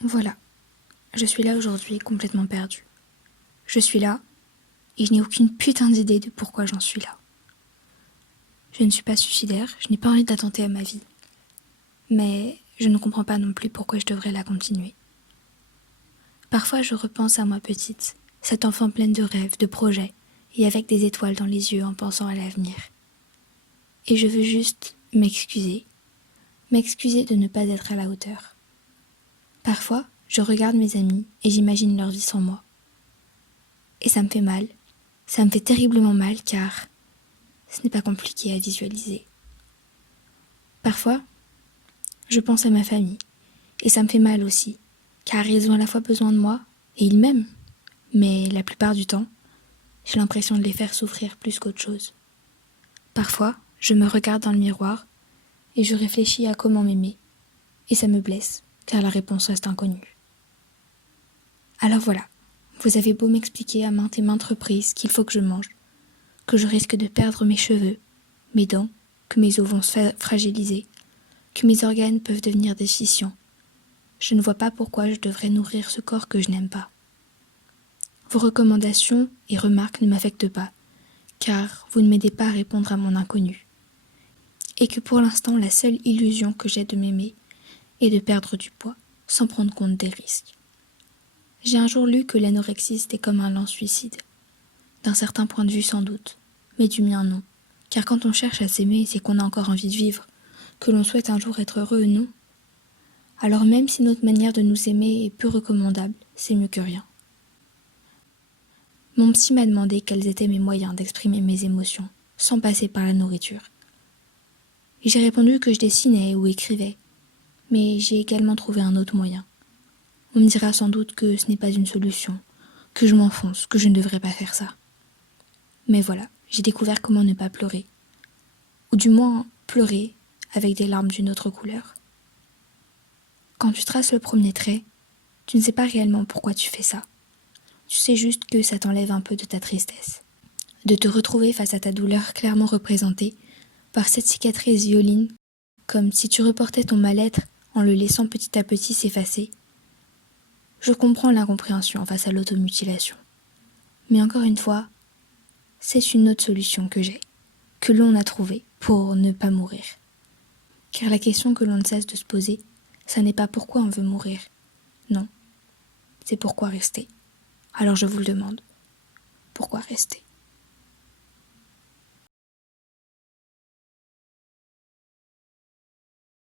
Voilà, je suis là aujourd'hui complètement perdue. Je suis là et je n'ai aucune putain d'idée de pourquoi j'en suis là. Je ne suis pas suicidaire, je n'ai pas envie d'attenter à ma vie. Mais je ne comprends pas non plus pourquoi je devrais la continuer. Parfois je repense à moi petite, cette enfant pleine de rêves, de projets, et avec des étoiles dans les yeux en pensant à l'avenir. Et je veux juste m'excuser de ne pas être à la hauteur. Parfois, je regarde mes amis et j'imagine leur vie sans moi. Et ça me fait mal, ça me fait terriblement mal car ce n'est pas compliqué à visualiser. Parfois, je pense à ma famille et ça me fait mal aussi, car ils ont à la fois besoin de moi et ils m'aiment. Mais la plupart du temps, j'ai l'impression de les faire souffrir plus qu'autre chose. Parfois, je me regarde dans le miroir et je réfléchis à comment m'aimer. Et ça me blesse, car la réponse reste inconnue. Alors voilà, vous avez beau m'expliquer à maintes et maintes reprises qu'il faut que je mange, que je risque de perdre mes cheveux, mes dents, que mes os vont se fragiliser, que mes organes peuvent devenir déficients. Je ne vois pas pourquoi je devrais nourrir ce corps que je n'aime pas. Vos recommandations et remarques ne m'affectent pas, car vous ne m'aidez pas à répondre à mon inconnu. Et que pour l'instant, la seule illusion que j'ai de m'aimer est de perdre du poids, sans prendre compte des risques. J'ai un jour lu que l'anorexie c'était comme un lent suicide. D'un certain point de vue sans doute, mais du mien non. Car quand on cherche à s'aimer, c'est qu'on a encore envie de vivre, que l'on souhaite un jour être heureux, non? Alors même si notre manière de nous aimer est peu recommandable, c'est mieux que rien. Mon psy m'a demandé quels étaient mes moyens d'exprimer mes émotions, sans passer par la nourriture. Et j'ai répondu que je dessinais ou écrivais, mais j'ai également trouvé un autre moyen. On me dira sans doute que ce n'est pas une solution, que je m'enfonce, que je ne devrais pas faire ça. Mais voilà, j'ai découvert comment ne pas pleurer. Ou du moins pleurer avec des larmes d'une autre couleur. Quand tu traces le premier trait, tu ne sais pas réellement pourquoi tu fais ça. Tu sais juste que ça t'enlève un peu de ta tristesse. De te retrouver face à ta douleur clairement représentée par cette cicatrice violine, comme si tu reportais ton mal-être en le laissant petit à petit s'effacer. Je comprends l'incompréhension face à l'automutilation. Mais encore une fois, c'est une autre solution que j'ai, que l'on a trouvée pour ne pas mourir. Car la question que l'on ne cesse de se poser, ça n'est pas pourquoi on veut mourir. Non, c'est pourquoi rester. Alors je vous le demande, pourquoi rester ?